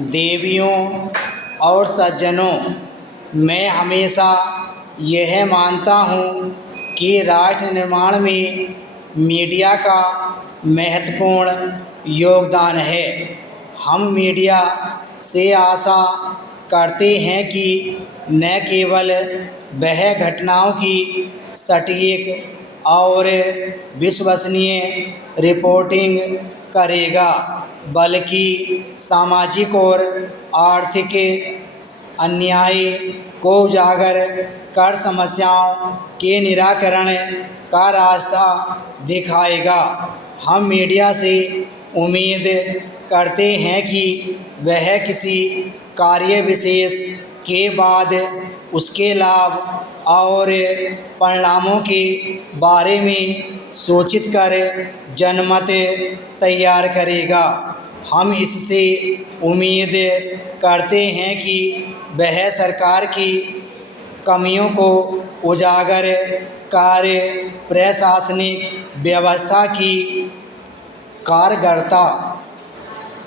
देवियों और सज्जनों, मैं हमेशा यह मानता हूँ कि राष्ट्र निर्माण में मीडिया का महत्वपूर्ण योगदान है। हम मीडिया से आशा करते हैं कि न केवल वह घटनाओं की सटीक और विश्वसनीय रिपोर्टिंग करेगा, बल्कि सामाजिक और आर्थिक अन्याय को उजागर कर समस्याओं के निराकरण का रास्ता दिखाएगा। हम मीडिया से उम्मीद करते हैं कि वह किसी कार्य विशेष के बाद उसके लाभ और परिणामों के बारे में सूचित कर जनमत तैयार करेगा। हम इससे उम्मीद करते हैं कि वह सरकार की कमियों को उजागर कर प्रशासनिक व्यवस्था की कारगरता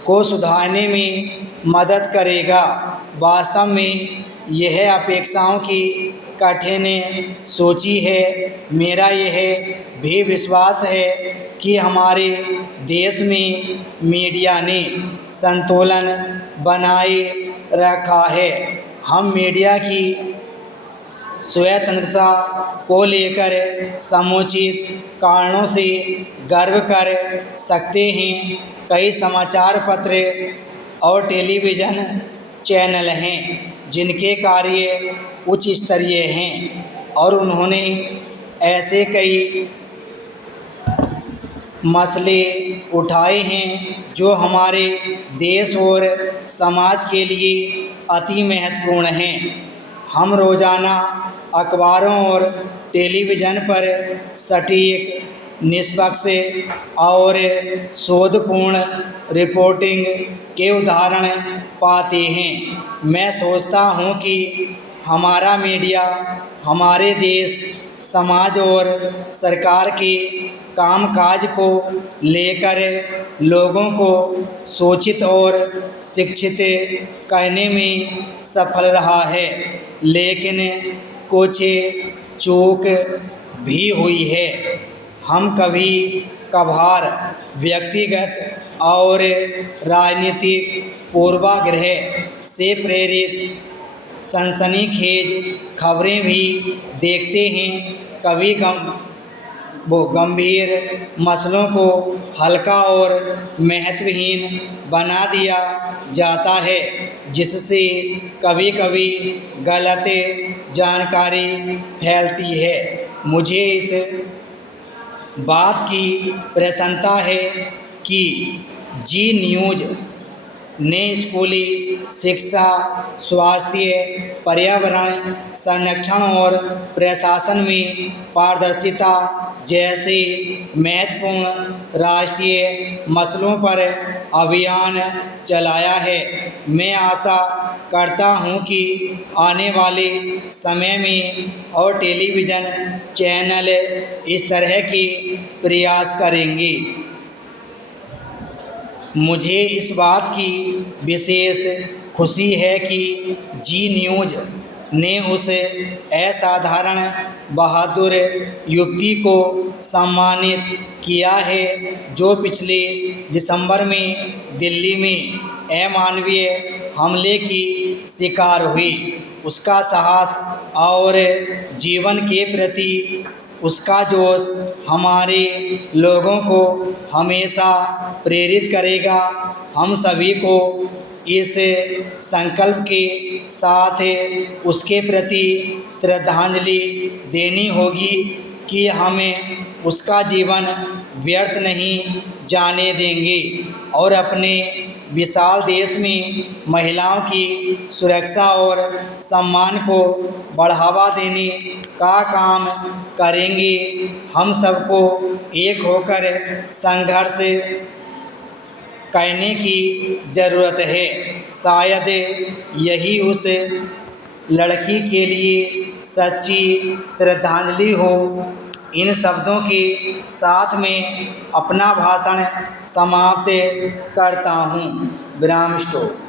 को सुधारने में मदद करेगा। वास्तव में यह अपेक्षाओं की कठिन सूची है। मेरा यह भी विश्वास है कि हमारे देश में मीडिया ने संतुलन बनाए रखा है। हम मीडिया की स्वतंत्रता को लेकर समुचित कारणों से गर्व कर सकते हैं। कई समाचार पत्र और टेलीविज़न चैनल हैं जिनके कार्य उच्च स्तरीय हैं और उन्होंने ऐसे कई मसले उठाए हैं जो हमारे देश और समाज के लिए अति महत्वपूर्ण हैं। हम रोज़ाना अखबारों और टेलीविज़न पर सटीक, निष्पक्ष और शोधपूर्ण रिपोर्टिंग के उदाहरण पाते हैं। मैं सोचता हूँ कि हमारा मीडिया हमारे देश, समाज और सरकार के कामकाज को लेकर लोगों को सूचित और शिक्षित करने में सफल रहा है, लेकिन कुछ चूक भी हुई है। हम कभी कभार व्यक्तिगत और राजनीतिक पूर्वाग्रह से प्रेरित सनसनीखेज खबरें भी देखते हैं। कभी गंभीर मसलों को हल्का और महत्वहीन बना दिया जाता है, जिससे कभी कभी गलत जानकारी फैलती है। मुझे इस बात की प्रसन्नता है कि जी न्यूज़ ने स्कूली शिक्षा, स्वास्थ्य, पर्यावरण संरक्षण और प्रशासन में पारदर्शिता जैसे महत्वपूर्ण राष्ट्रीय मसलों पर अभियान चलाया है। मैं आशा करता हूं कि आने वाले समय में और टेलीविज़न चैनल इस तरह के प्रयास करेंगे। मुझे इस बात की विशेष खुशी है कि जी न्यूज़ ने उस असाधारण बहादुर युवती को सम्मानित किया है जो पिछले दिसंबर में दिल्ली में अमानवीय हमले की शिकार हुई। उसका साहस और जीवन के प्रति उसका जोश हमारे लोगों को हमेशा प्रेरित करेगा। हम सभी को इस संकल्प के साथ उसके प्रति श्रद्धांजलि देनी होगी कि हमें उसका जीवन व्यर्थ नहीं जाने देंगे और अपने विशाल देश में महिलाओं की सुरक्षा और सम्मान को बढ़ावा देने का काम करेंगे। हम सबको एक होकर संघर्ष करने की ज़रूरत है। शायद यही उस लड़की के लिए सच्ची श्रद्धांजलि हो। इन शब्दों के साथ में अपना भाषण समाप्त करता हूँ। विराम स्टॉप।